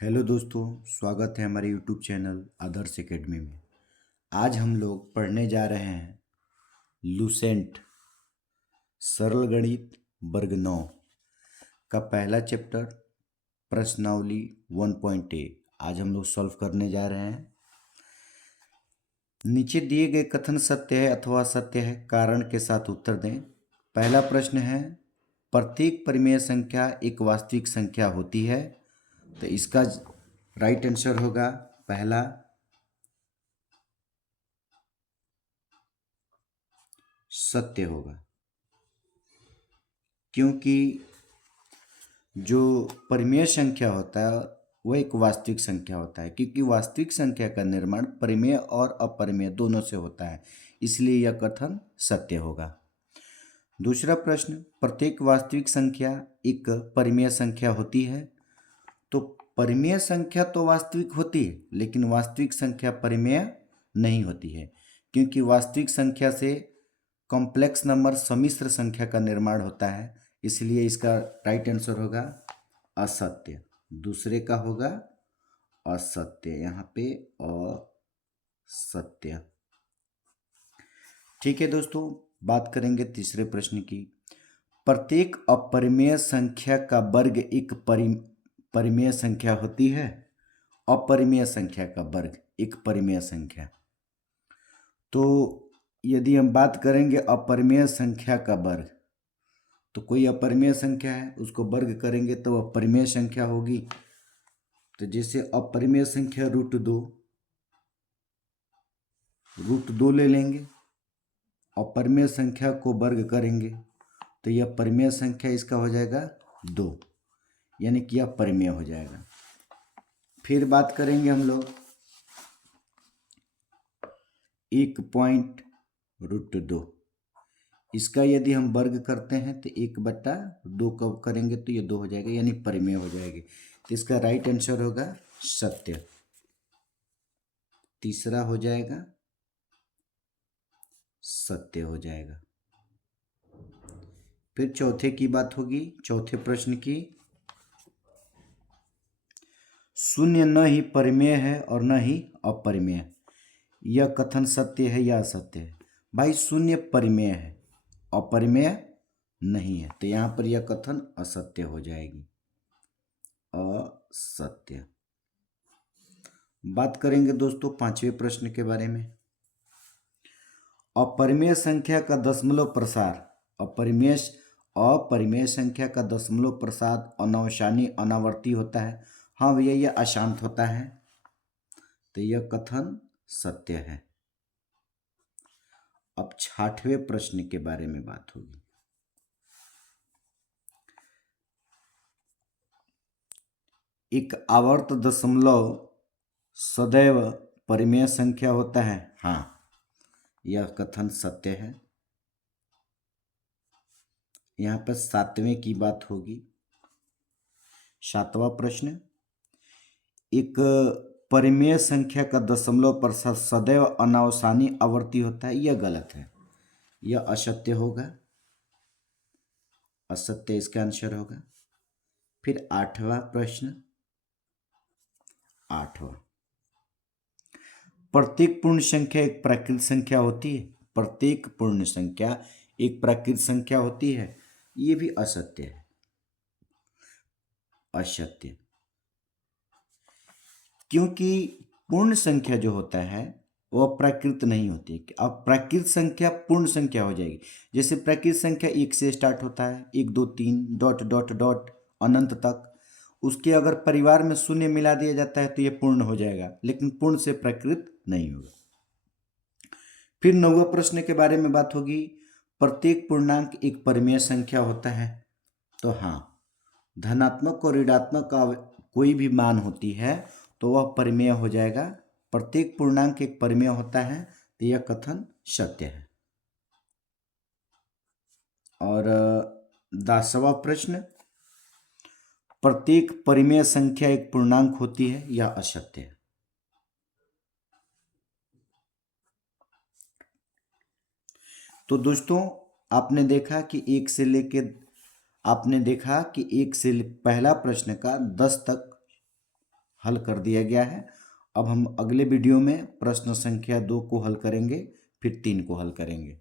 Hello दोस्तों, स्वागत है हमारे यूट्यूब चैनल आदर्श एकेडमी में। आज हम लोग पढ़ने जा रहे हैं लूसेंट सरल गणित वर्ग 9 का पहला चैप्टर प्रश्नावली 1.a। आज हम लोग सॉल्व करने जा रहे हैं। नीचे दिए गए कथन सत्य है अथवा असत्य है, कारण के साथ उत्तर दें। पहला प्रश्न है, प्रत्येक परिमेय संख्या एक वास्तविक संख्या होती है। तो इसका राइट आंसर होगा पहला सत्य होगा, क्योंकि जो परिमेय संख्या होता है वह एक वास्तविक संख्या होता है, क्योंकि वास्तविक संख्या का निर्माण परिमेय और अपरिमेय दोनों से होता है, इसलिए यह कथन सत्य होगा। दूसरा प्रश्न, प्रत्येक वास्तविक संख्या एक परिमेय संख्या होती है। तो परिमेय संख्या तो वास्तविक होती है, लेकिन वास्तविक संख्या परिमेय नहीं होती है, क्योंकि वास्तविक संख्या से कॉम्प्लेक्स नंबर सम्मिश्र संख्या का निर्माण होता है, इसलिए इसका राइट आंसर होगा असत्य। दूसरे का होगा असत्य, यहाँ पे असत्य। ठीक है दोस्तों, बात करेंगे तीसरे प्रश्न की। प्रत्येक अपरिमेय संख्या का वर्ग एक परिमेय संख्या होती है। अपरिमेय संख्या का वर्ग एक परिमेय संख्या। तो यदि हम बात करेंगे अपरिमेय संख्या का वर्ग, तो कोई अपरिमेय संख्या है उसको वर्ग करेंगे तो वह परिमेय संख्या होगी। तो जैसे अपरिमेय संख्या रूट दो ले लेंगे, अपरिमेय संख्या को वर्ग करेंगे तो यह परिमेय संख्या इसका हो जाएगा 2, यानी कि यह परिमेय हो जाएगा। फिर बात करेंगे हम लोग 1.√2, इसका यदि हम वर्ग करते हैं तो 1/2 कब करेंगे तो ये 2 हो जाएगा, यानी परिमेय हो जाएगी। तो इसका राइट आंसर होगा सत्य। तीसरा हो जाएगा सत्य हो जाएगा। फिर चौथे की बात होगी, चौथे प्रश्न की। शून्य न ही परिमेय है और न ही अपरिमेय, यह कथन सत्य है या असत्य है? भाई शून्य परिमेय है, अपरिमेय नहीं है, तो यहाँ पर यह कथन असत्य हो जाएगी, असत्य। बात करेंगे दोस्तों पांचवें प्रश्न के बारे में। अपरिमेय संख्या का दशमलव प्रसार, अपरिमेय संख्या का दशमलव प्रसार अनवसानी अनावर्ती होता है। हाँ भैया, यह अशांत होता है, तो यह कथन सत्य है। अब छठवें प्रश्न के बारे में बात होगी। एक आवर्त दशमलव सदैव परिमेय संख्या होता है। हाँ, यह कथन सत्य है। यहाँ पर सातवें की बात होगी। सातवां प्रश्न, एक परिमेय संख्या का दशमलव प्रसार सदैव अनावसानी आवर्ती होता है, यह गलत है, यह असत्य होगा, असत्य इसका आंसर होगा। फिर आठवां प्रश्न, प्रत्येक पूर्ण संख्या एक प्राकृत संख्या होती है। प्रत्येक पूर्ण संख्या एक प्राकृत संख्या होती है, ये भी असत्य है, असत्य। क्योंकि पूर्ण संख्या जो होता है वह प्राकृत नहीं होती। अब प्राकृत संख्या पूर्ण संख्या हो जाएगी। जैसे प्राकृत संख्या 1 से स्टार्ट होता है, 1 2 3 डॉट डॉट डॉट अनंत तक। उसके अगर परिवार में शून्य मिला दिया जाता है तो यह पूर्ण हो जाएगा, लेकिन पूर्ण से प्राकृत नहीं होगा। फिर 9वें प्रश्न के बारे में बात होगी। प्रत्येक पूर्णांक एक परिमेय संख्या होता है। तो हाँ, धनात्मक और ऋणात्मक का कोई भी मान होती है तो वह परिमेय हो जाएगा। प्रत्येक पूर्णांक एक परिमेय होता है, तो यह कथन सत्य है। और 10वां प्रश्न, प्रत्येक परिमेय संख्या एक पूर्णांक होती है, यह असत्य है। तो दोस्तों, आपने देखा कि पहला प्रश्न का 10 तक हल कर दिया गया है। अब हम अगले वीडियो में प्रश्न संख्या 2 को हल करेंगे, फिर 3 को हल करेंगे।